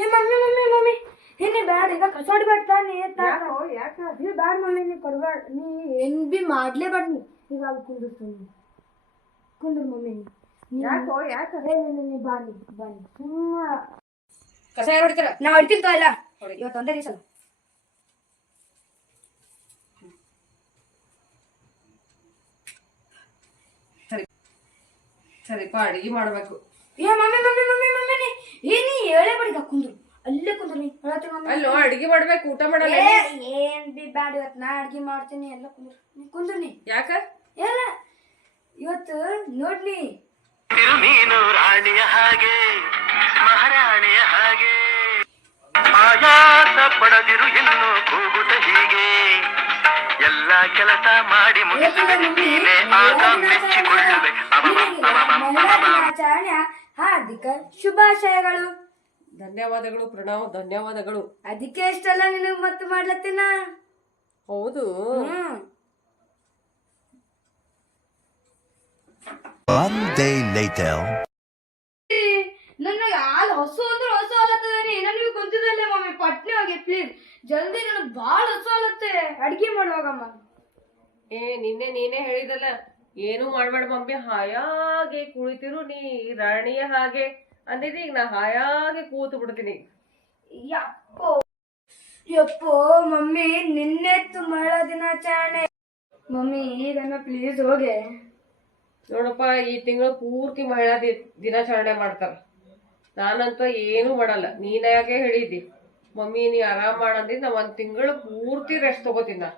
ಏ mummy mummy mummy ಏನೇ ಬ್ಯಾಡ ಈಗ ಕಸೋಡಿ ಬೇಡ ನೀ ಯಾಕೆ ಇದು ಬ್ಯಾಡ ಮಮ್ಮಿ ನೀ ಕೊಡ್ಬೇಡ ನೀ ಏನ್ ಬಿ ಮಾಡ್ಲೇಬೇಡ ನೀ ಈಗ ಅಲ್ಲಿ ಕುಂದಿರ್ತೀನಿ ಕುಂದ್ರ ಮಮ್ಮಿ ಯಾಕೆ ನೀ ಬಾನಿ ಬಾನಿ ಸುಮ್ಮ ಕಸ ಯಾರು ಹೊಡಿತಾರ? ನಾ ಹೊಡ್ತೀನಿ ತೋ ಇಲ್ಲ ಇವತ್ತು ಒಂದೇ ದಿವಸ ಸರಿಪ್ಪ ಅಡಿಗೆ ಮಾಡ್ಬೇಕು. ಏ ಮಮ್ಮಿ ಮಮ್ಮಿ ಮಮ್ಮಿ ಮಮ್ಮಿ ನೀ ಏನಿ ಹೇಳೇ ಬಡಿಗ ಕುಂದ್ರು ಅಲ್ಲೇ ಕುಂದ್ರು ನೀ ಹೇಳ್ತೀನಿ ಮಮ್ಮಿ ಅಲ್ಲೋ ಅಡಿಗೆ ಮಾಡ್ಬೇಕು, ಊಟ ಮಾಡಲ್ಲ. ಏನ್ ಬಿ ಬ್ಯಾಡ ಇವತ್ತು ನಾ ಅಡ್ಗೆ ಮಾಡ್ತೀನಿ ಎಲ್ಲ ಕುಂದ್ರು ನೀ ಕುಂದ್ರು ನೀ ಯಾಕ? ಎಲ್ಲ ಇವತ್ತು ನೋಡ್ನಿ ನೀನು ರಾಣಿಯ ಹಾಗೆ ಮಹಾರಾಣಿಯ ಹಾಗೆ ಆಯಾಸ ಪಡದಿರು ಇನ್ನು ಕೂಗುತ್ತ ಹೀಗೆ ಎಲ್ಲ ಕೆಲಸ ಮಾಡಿ ಮುಗಿಸುವೆ ನೀನೆ ಆಗ ಮೆಚ್ಚಿಕೊಳ್ಳುವೆ. ದಿನಾಚರಣೆಯ ಹಾರ್ದಿಕ ಶುಭಾಶಯಗಳು. ಧನ್ಯವಾದಗಳು ಪ್ರಣವ್, ಧನ್ಯವಾದಗಳು. ಅದಕ್ಕೆ ಎಷ್ಟೆಲ್ಲ ನಿನಗ್ ಮತ್ತೆ ಮಾಡ್ಲತ್ತೇನ. ಹೌದು. One day later. ನನಗೆ ಹಾಲು ಹಸು ಅಂದ್ರೆ ಹಸು ಅಲ್ಲತ್ತದನಿ. ನನಗೆ ಕುಂತಿದ್ದಲ್ಲೇ ಮಮ್ಮಿ ಪಟ್ನೆ ಹೋಗಿ ಪ್ಲೀಸ್ ಜಲ್ದಿ. ನನಗೆ ಭಾಳ ಹಸು ಅಲ್ಲತ್ತೆ ಅಡ್ಗೆ ಮಾಡುವಾಗಮ್ಮ. ನೀನೇ ಹೇಳಿದಲ್ಲ ಏನು ಮಾಡ್ಬೇಡ ಮಮ್ಮಿ, ಹಾಯಾಗಿ ಕುಳಿತಿರು ನೀ ರಾಣಿಯ ಹಾಗೆ ಅಂದಿದ್ದಿ. ಈಗ ನಾ ಹಾಯಾಗಿ ಕೂತು ಬಿಡ್ತೀನಿ. ಯಪ್ಪೋ ಮಮ್ಮಿ ನಿನ್ನೆತ್ತು ಮಹಿಳಾ ದಿನಾಚರಣೆ ಮಮ್ಮಿ ಈಗನ್ನ ಪ್ಲೀಸ್ ಹೋಗೆ. ನೋಡಪ್ಪ, ಈ ತಿಂಗಳು ಪೂರ್ತಿ ಮಹಿಳಾ ದಿನಾಚರಣೆ ಮಾಡ್ತಾರ. ನಾನಂತೂ ಏನು ಮಾಡಲ್ಲ. ನೀನಾಗೆ ಹೇಳಿದ್ದಿ ಮಮ್ಮಿ ನೀ ಆರಾಮ್ ಮಾಡಂದಿದ್ ನಾ ಒಂದ್ ತಿಂಗಳು ಪೂರ್ತಿ ರೆಸ್ಟ್ ತಗೋತೀನಿ.